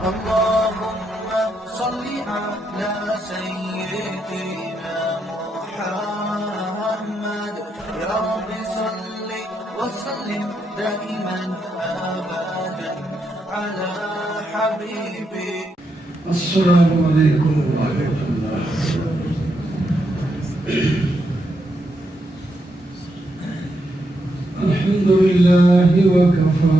اللهم صل على سيدنا محمد يا رب صل وسلم دائما أبدا على حبيبي. السلام عليكم ورحمة الله. الحمد لله وكفى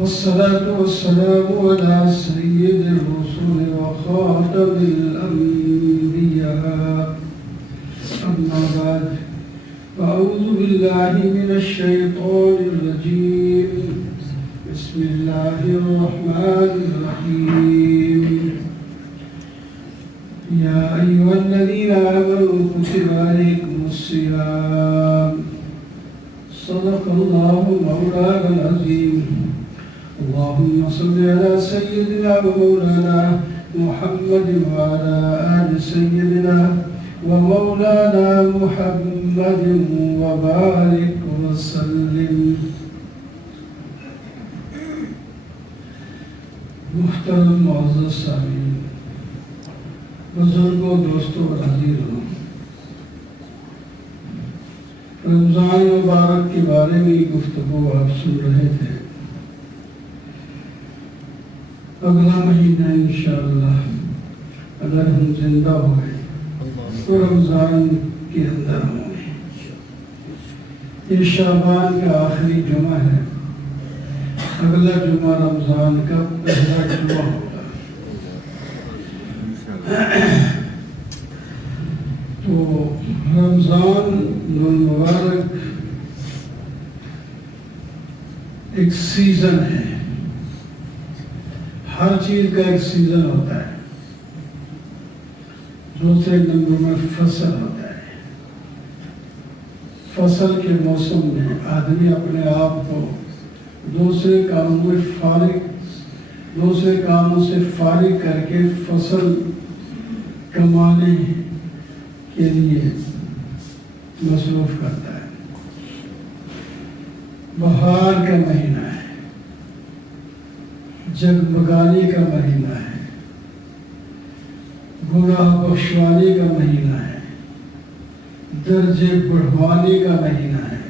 والصلاة والسلام على سيد الرسل وخاتم الأنبياء. أما بعد، فأعوذ بالله من الشيطان الرجيم. بسم الله الرحمن الرحيم. يا أيها الذين آمنوا كتب عليكم الصيام. صدق الله مولانا العظيم. اللهم صل على سيدنا ومولانا محمد وعلى آل سيدنا ومولانا محمد وبارك وسلم. محترم معزز سامعین، بزرگوں، دوستوں اور عزیزوں، رمضان مبارک کے بارے میں گفتگو آپ سن رہے تھے. اگلا مہینہ انشاءاللہ اگر ہم زندہ ہوئے تو رمضان کے اندر ہوں گے. یہ شعبان کا آخری جمعہ ہے. اگلا جمعہ رمضان کا پہلا جمعہ ہوگا. تو رمضان المبارک ایک سیزن ہے. ہر چیز کا ایک سیزن ہوتا ہے. دوسرے نمبر میں فصل ہوتا ہے. فصل کے موسم میں آدمی اپنے آپ کو دوسرے کاموں سے فارغ کر کے فصل کمانے کے لیے مصروف کرتا ہے. بہار کا مہینہ ہے، جگمگانے کا مہینہ ہے، گناہ بخشوانے کا مہینہ ہے، درجے بڑھوانے کا مہینہ ہے،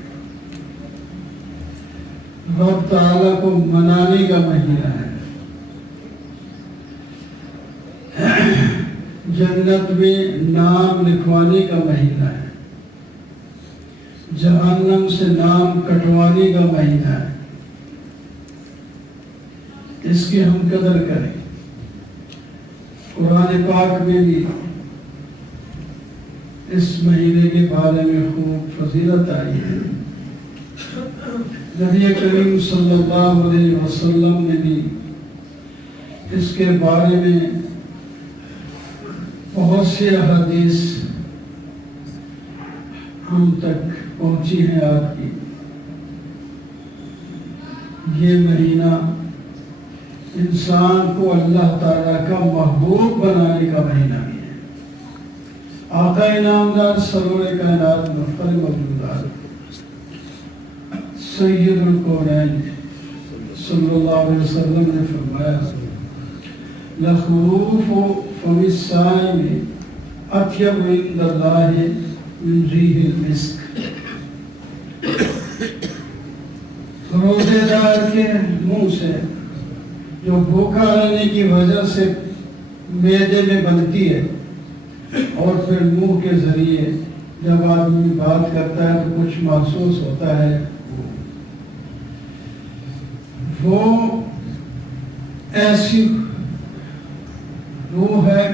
رب تعالیٰ کو منانے کا مہینہ ہے، جنت میں نام لکھوانے کا مہینہ ہے، جہنم سے نام کٹوانے کا مہینہ ہے. اس کی ہم قدر کریں. قرآن پاک میں بھی اس مہینے کے بارے میں خوب فضیلت آئی ہے. نبی کریم صلی اللہ علیہ وسلم نے بھی اس کے بارے میں بہت سی احادیث ہم تک پہنچی ہیں. آپ کی یہ مہینہ انسان کو اللہ تعالیٰ کا محبوب بنانے کا مہینہ بھی ہے. آقا انعامدار سرور کائنات مفخر موجودات سید الکونین صلی اللہ علیہ وسلم نے فرمایا: لخروف فم الصائم اطیب عند اللہ من ریح المسک. روزے دار کے منہ سے جو بھوکا رہنے کی وجہ سے معدے میں بنتی ہے اور پھر منہ کے ذریعے جب آدمی بات کرتا ہے تو کچھ محسوس ہوتا ہے، وہ ایسی روح ہے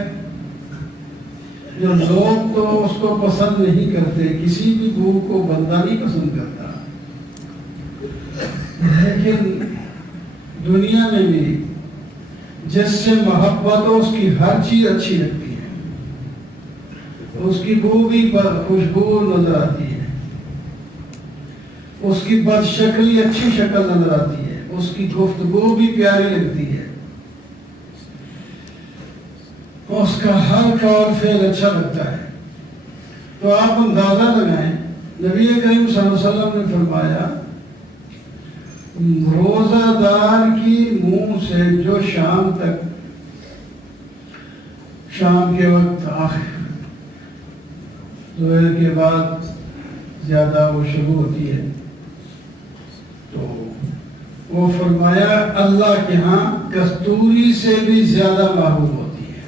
جو لوگ تو اس کو پسند نہیں کرتے. کسی بھی روح کو بندہ نہیں پسند کرتا، لیکن دنیا میں بھی جس سے محبت ہو اس کی ہر چیز اچھی لگتی ہے. اس کی بو بھی خوشبو نظر آتی ہے، اس کی بد شکلی اچھی شکل نظر آتی ہے، اس کی گفتگو بھی پیاری لگتی ہے، اس کا ہر قول فعل اچھا لگتا ہے. تو آپ اندازہ لگائیں، نبی کریم صلی اللہ علیہ وسلم نے فرمایا روزہ دار کی منہ سے جو شام تک، شام کے وقت آخر ظہر کے بعد زیادہ وہ شروع ہوتی ہے، تو وہ فرمایا اللہ کے ہاں کستوری سے بھی زیادہ محبوب ہوتی ہے،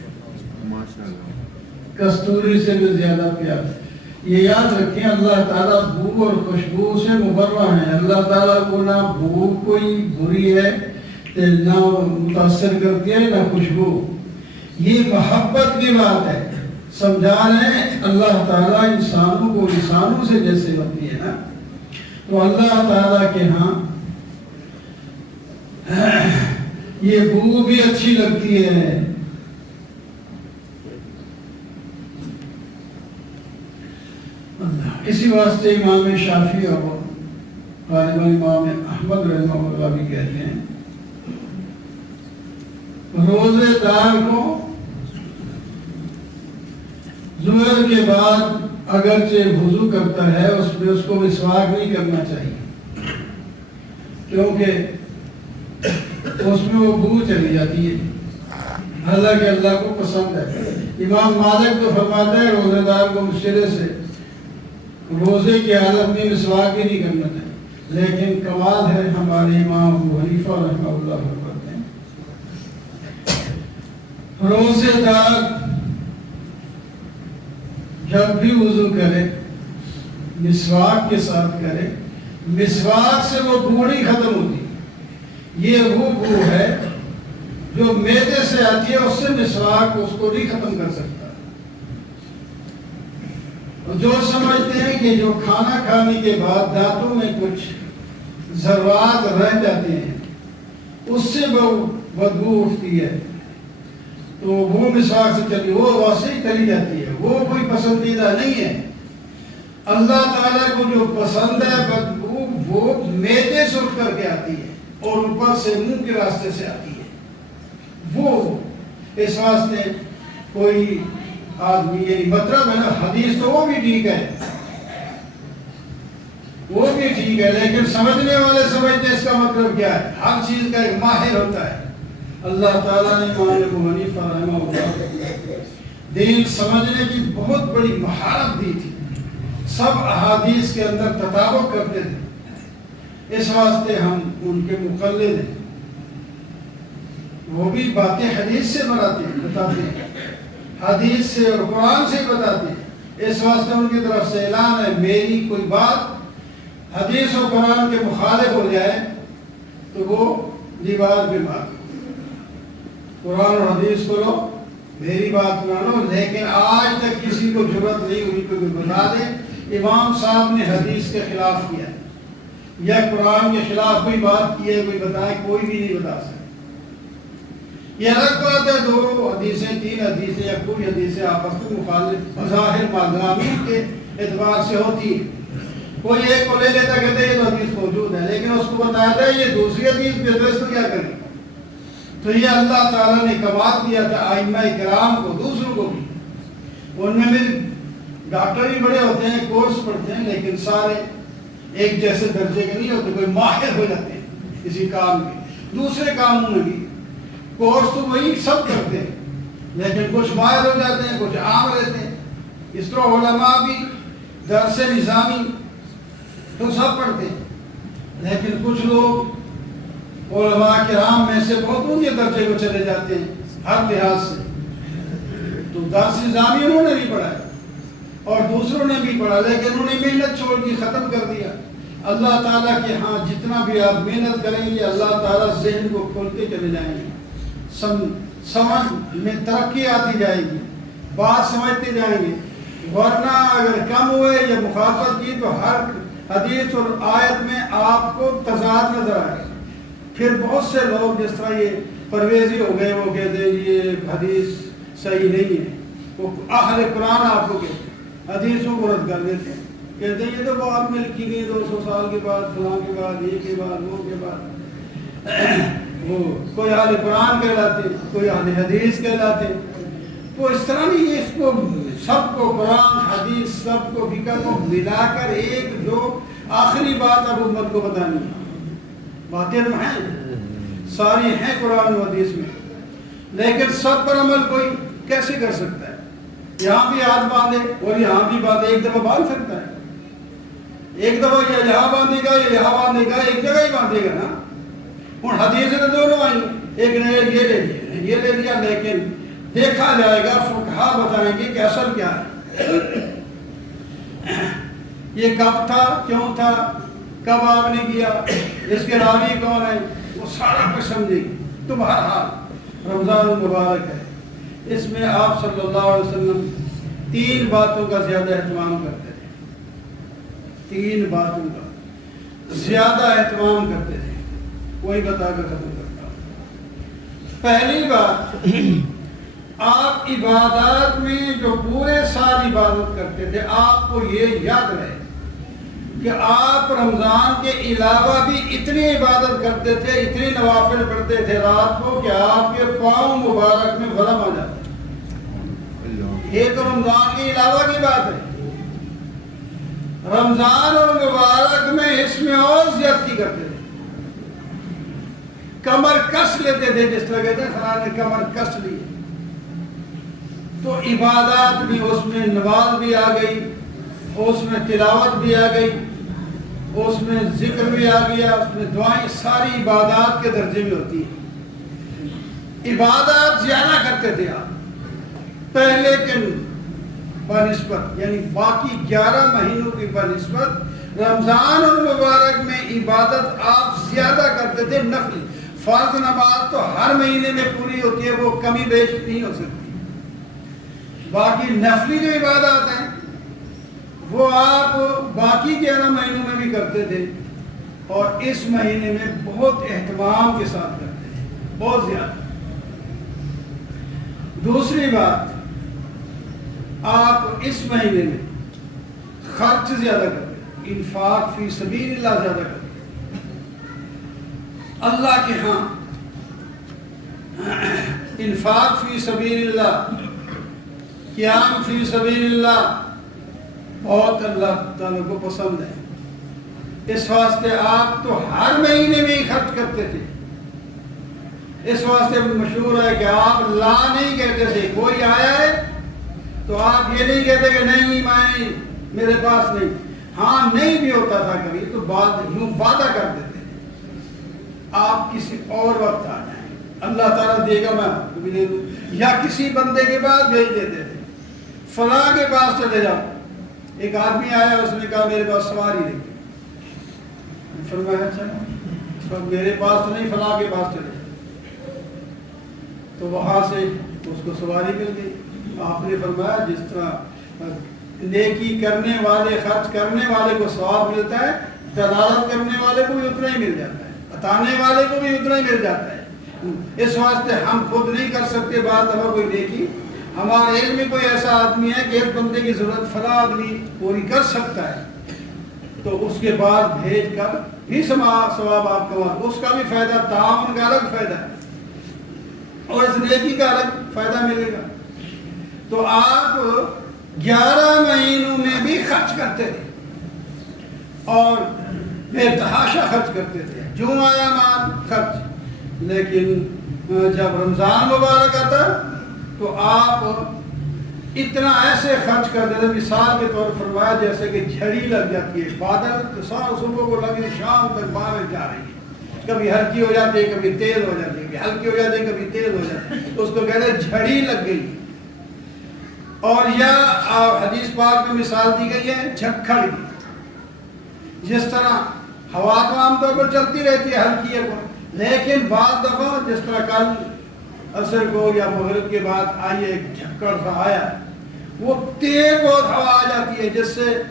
کستوری سے بھی زیادہ پیار۔ یہ یاد رکھیں اللہ تعالیٰ بو اور خوشبو سے مبرہ ہیں، اللہ تعالیٰ کو نہ بو کوئی بری ہے نہ متاثر کرتی ہے نہ خوشبو، یہ محبت کی بات ہے۔ سمجھا رہے ہیں اللہ تعالیٰ انسانوں کو انسانوں سے جیسے ہوتی ہے نا، تو اللہ تعالیٰ کے ہاں یہ بو بھی اچھی لگتی ہے۔ اسی واسطے امام شافعی اور غالباً امام احمد رحمہ اللہ بھی کہتے ہیں روزے دار کو ظہر کے بعد اگرچہ وضو کرتا ہے اس میں اس کو مسواک نہیں کرنا چاہیے، کیونکہ اس میں وہ بو چلی جاتی ہے، حالانکہ اللہ کو پسند ہے۔ امام مالک تو فرماتا ہے روزے دار کو سرے سے روزے کی حالت میں مسواک بھی نہیں کرنا چاہیے، لیکن کمال ہے ہمارے امام ابو حنیفہ رحمہ اللہ فرماتے ہیں روزے دار جب بھی وضو کرے مسواک کے ساتھ کرے، مسواک سے وہ بو نہیں ختم ہوتی، یہ وہ بو ہے جو معدے سے آتی ہے، اس سے مسواک اس کو نہیں ختم کر سکتا۔ جو سمجھتے ہیں کہ جو کھانا کھانے کے بعد دانتوں میں کچھ ذرات رہ جاتے ہیں اس سے بدبو اٹھتی ہے تو وہ مسواک سے چلی، وہ ویسے ہی چلی جاتی ہے، وہ کوئی پسندیدہ نہیں ہے۔ اللہ تعالیٰ کو جو پسند ہے بدبو وہ معدے سے اٹھ کر کے آتی ہے اور اوپر سے منہ کے راستے سے آتی ہے، وہ اس واسطے کوئی آدمی یعنی مطلب ہے نا حدیث تو وہ بھی ٹھیک ہے، وہ بھی ٹھیک ہے، لیکن سمجھنے والے سمجھتے اس کا مطلب کیا ہے، ہر چیز کا ایک ماہر ہوتا ہے۔ اللہ تعالیٰ نے امام ابو حنیفہ رحمہ اللہ دین سمجھنے کی بہت بڑی مہارت دی تھی، سب احادیث کے اندر تطابق کرتے تھے، اس واسطے ہم ان کے مقلد ہیں، وہ بھی باتیں حدیث سے بتاتے ہیں، حدیث سے اور قرآن سے بتاتے ہیں، اس واسطے ان کی طرف سے اعلان ہے میری کوئی بات حدیث و قرآن کے مخالف ہو جائے تو وہ دیوار پہ مار دو، قرآن اور حدیث کو لو میری بات مانو، لیکن آج تک کسی کو جرأت نہیں ہوئی کہ کوئی بتا دے امام صاحب نے حدیث کے خلاف کیا یا قرآن کے خلاف کوئی بات کی ہے، کوئی بتائے، کوئی بھی نہیں بتا سکتا۔ یہ الگ بات ہے دو حدیثیں تین حدیثیں یا کوئی حدیثیں آپس میں مخالف بظاہر مضامین کے اعتبار سے ہوتی ہے، کوئی ایک کو لے لیتا کہتے ہیں یہ تو حدیث موجود ہے، لیکن اس کو بتایا تھا یہ دوسری حدیث پہ تو اس کو کیا کریں۔ تو یہ اللہ تعالیٰ نے کمال دیا تھا ائمہ کرام کو، دوسروں کو بھی، ان میں بھی ڈاکٹر بھی بڑے ہوتے ہیں، کورس پڑھتے ہیں، لیکن سارے ایک جیسے درجے کے نہیں ہوتے، کوئی ماہر ہو جاتے ہیں کسی کام میں، دوسرے کاموں میں بھی کورس تو وہی سب کرتے ہیں، لیکن کچھ ماہر ہو جاتے ہیں، کچھ عام رہتے ہیں۔ اس طرح علماء بھی درس نظامی تو سب پڑھتے ہیں، لیکن کچھ لوگ علماء کرام میں سے بہت اونچے درجے کو چلے جاتے ہیں ہر لحاظ سے، تو درس نظامی انہوں نے بھی پڑھا ہے اور دوسروں نے بھی پڑھا، لیکن انہوں نے محنت چھوڑ دی، ختم کر دیا۔ اللہ تعالیٰ کے ہاں جتنا بھی آپ محنت کریں گے اللہ تعالیٰ ذہن کو کھولتے چلے جائیں گے، سمجھ میں ترقی آتی جائے گی، بات سمجھتے جائیں گے، ورنہ اگر کم ہوئے یا مخالفت کی تو ہر حدیث اور آیت میں آپ کو تضاد نظر آئے۔ پھر بہت سے لوگ جس طرح یہ پرویزی ہو گئے، وہ کہتے ہیں یہ حدیث صحیح نہیں ہے، وہ اہل قرآن آپ کو کہتے ہیں، حدیثوں کو رد کر دیتے ہیں، کہتے ہیں یہ تو بعد میں لکھی گئی 200 سال کے بعد، فلاں کے بعد، یہ کے بعد، وہ کے بعد، وہ کوئی اہل قرآن کہلاتے، کوئی اہل حدیث کہلاتے۔ تو اس طرح نہیں، اس کو سب کو قرآن حدیث سب کو فقہ کو ملا کر ایک جو آخری بات اب امت کو بتانی ہے، باتیں تو ہیں ساری ہیں قرآن و حدیث میں، لیکن سب پر عمل کوئی کیسے کر سکتا ہے؟ یہاں بھی ہاتھ باندھے اور یہاں بھی باندھے، ایک دفعہ باندھ سکتا ہے؟ ایک دفعہ یا یہاں باندھے گا یا یہاں باندھے گا، ایک جگہ ہی باندھے گا نا۔ ہوں حدیث تو دونوں آئی، ایک نے یہ لے لیا، لیکن دیکھا جائے گا، فقہا بتائیں گے کہ اصل کیا ہے، یہ کب تھا، کیوں تھا، کب آپ نے کیا، اس کے راوی کون ہے، وہ سارا کچھ سمجھے گی۔ تو بہرحال رمضان المبارک ہے، اس میں آپ صلی اللہ علیہ وسلم 3 باتوں کا زیادہ اہتمام کرتے تھے، 3 باتوں کا زیادہ اہتمام کرتے تھے، وہی بتا کر ختم کرتا ہوں۔ پہلی بات، آپ عبادات میں جو پورے سال عبادت کرتے تھے، آپ کو یہ یاد رہے کہ آپ رمضان کے علاوہ بھی اتنی عبادت کرتے تھے، اتنی نوافل پڑھتے تھے رات کو کہ آپ کے پاؤں مبارک میں ورم آ جاتا۔ یہ تو رمضان کے علاوہ کی بات ہے، رمضان اور مبارک میں اس میں اور زیادتی کرتے تھے، کمر کس لیتے تھے، جس طرح کہتے ہیں فلاں نے کمر کس لی۔ تو عبادات بھی، اس میں نماز بھی آ گئی، اس میں تلاوت بھی آ گئی، اس میں ذکر بھی آ گیا، اس میں دعائیں، ساری عبادات کے درجے میں ہوتی ہیں۔ عبادات زیادہ کرتے تھے آپ پہلے کے بنسبت، یعنی باقی 11 مہینوں کی بنسبت رمضان اور مبارک میں عبادت آپ زیادہ کرتے تھے۔ نفلی فرض نماز تو ہر مہینے میں پوری ہوتی ہے، وہ کمی بیش نہیں ہو سکتی، باقی نفلی جو عبادات ہیں وہ آپ باقی 11 مہینوں میں بھی کرتے تھے، اور اس مہینے میں بہت اہتمام کے ساتھ کرتے تھے، بہت زیادہ۔ دوسری بات، آپ اس مہینے میں خرچ زیادہ کرتے تھے، انفاق فی سبیل اللہ زیادہ کرتے تھے، اللہ کے ہاں انفاق فی سبیل اللہ، قیام فی سبیل اللہ بہت اللہ تعالیٰ کو پسند ہے۔ اس واسطے آپ تو ہر مہینے میں ہی خرچ کرتے تھے۔ اس واسطے مشہور ہے کہ آپ لا نہیں کہتے تھے، کوئی آیا ہے تو آپ یہ نہیں کہتے کہ نہیں میں میرے پاس نہیں، ہاں نہیں بھی ہوتا تھا کبھی تو یوں وعدہ کر دیتے تھے، آپ کسی اور وقت آ جائیں، اللہ تعالیٰ دے گا میں آپ کو بھی دے دوں، یا کسی بندے کے پاس بھیج دیتے تھے، فلاں کے پاس چلے جاؤ۔ ایک آدمی آیا، اس نے کہا میرے پاس سواری نہیں، فرمایا اچھا میرے پاس تو نہیں، فلاں کے پاس چلے جاؤ، تو وہاں سے اس کو سواری مل گئی۔ آپ نے فرمایا جس طرح نیکی کرنے والے، خرچ کرنے والے کو ثواب ملتا ہے، دلالت کرنے والے کو بھی اتنا ہی مل جاتا ہے، بتانے والے کو بھی اتنا ہی مل جاتا ہے۔ اس واسطے ہم خود نہیں کر سکتے بعض دفعہ کوئی نیکی، ہمارے علم میں کوئی ایسا آدمی ہے کہ ایک بندے کی ضرورت فلاں آدمی پوری کر سکتا ہے، تو اس کے بعد بھیج کر بھی ثواب آپ کا، اس کا بھی فائدہ، تعاون کا الگ فائدہ ہے اور اس نیکی کا الگ فائدہ ملے گا۔ تو آپ 11 مہینوں میں بھی خرچ کرتے تھے اور بے تحاشا خرچ کرتے تھے، جو آیا مال خرچ، لیکن جب رمضان مبارک آتا تو آپ اتنا ایسے خرچ کر دیتے، مثال کے طور پر فرمایا جیسے کہ جھڑی لگ جاتی ہے، بادل تو صبح کو لگے شام تک بارش جا رہی ہے، کبھی ہلکی ہو جاتی ہے، کبھی تیز ہو جاتی ہے، کبھی ہلکی ہو جاتی ہے، کبھی تیز ہو جاتی ہے، اس کو کہتے ہیں جھڑی لگ گئی۔ اور یا حدیث پاک میں مثال دی گئی ہے جھکڑ کی، جس طرح ہوا تو عام طور پر چلتی رہتی ہے ہلکی ہے، لیکن بعض دفعہ جس طرح کل عصر کو یا مغرب کے بعد آئی ایک جھکڑ سا آیا، وہ تیز بہت ہوا آ جاتی ہے، جس سے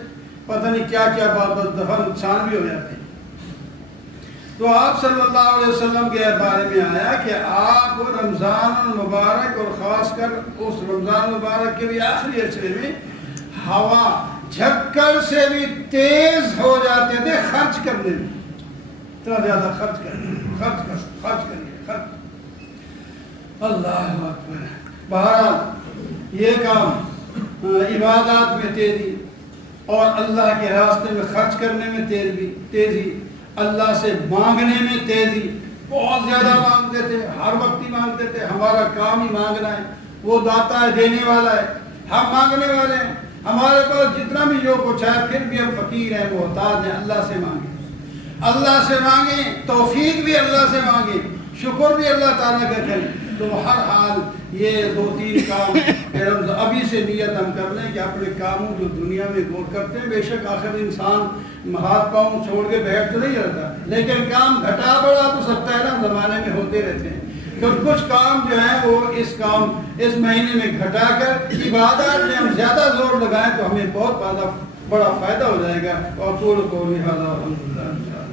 پتہ نہیں کیا کیا بعض دفعہ نقصان بھی ہو جاتے ہیں۔ تو آپ صلی اللہ علیہ وسلم کے بارے میں آیا کہ آپ رمضان المبارک اور خاص کر اس رمضان المبارک کے بھی آخری عشرے میں ہوا جھکڑ سے بھی تیز ہو جاتے تھے خرچ کرنے میں، اتنا زیادہ خرچ کرنے، خرچ کریے۔ اللہ اکبر۔ بہرحال یہ کام عبادات میں تیزی اور اللہ کے راستے میں خرچ کرنے میں تیزی، اللہ سے مانگنے میں تیزی، بہت زیادہ مانگتے تھے، ہر وقت ہی مانگتے تھے، ہمارا کام ہی مانگنا ہے، وہ داتا ہے، دینے والا ہے، ہم مانگنے والے ہیں، ہمارے پاس جتنا بھی جو کچھ ہے پھر بھی ہم فقیر ہیں، محتاج ہیں۔ اللہ سے مانگیں، اللہ سے مانگیں، توفیق بھی اللہ سے مانگیں، شکر بھی اللہ تعالیٰ کا کریں۔ تو ہر حال یہ 2-3 کام پھر ابھی سے نیت ہم کر لیں کہ اپنے کاموں جو دنیا میں غور کرتے ہیں، بے شک آخر انسان ہاتھ پاؤں چھوڑ کے بیٹھ تو نہیں رہتا، لیکن کام گھٹا بڑھا تو سکتا ہے نا، زمانے میں ہوتے رہتے ہیں۔ کچھ کام جو ہیں وہ اس مہینے میں گھٹا کر عبادات میں ہم زیادہ زور لگائیں تو ہمیں بہت بڑا فائدہ ہو جائے گا۔ اور قول قولی ھذا الحمدللہ۔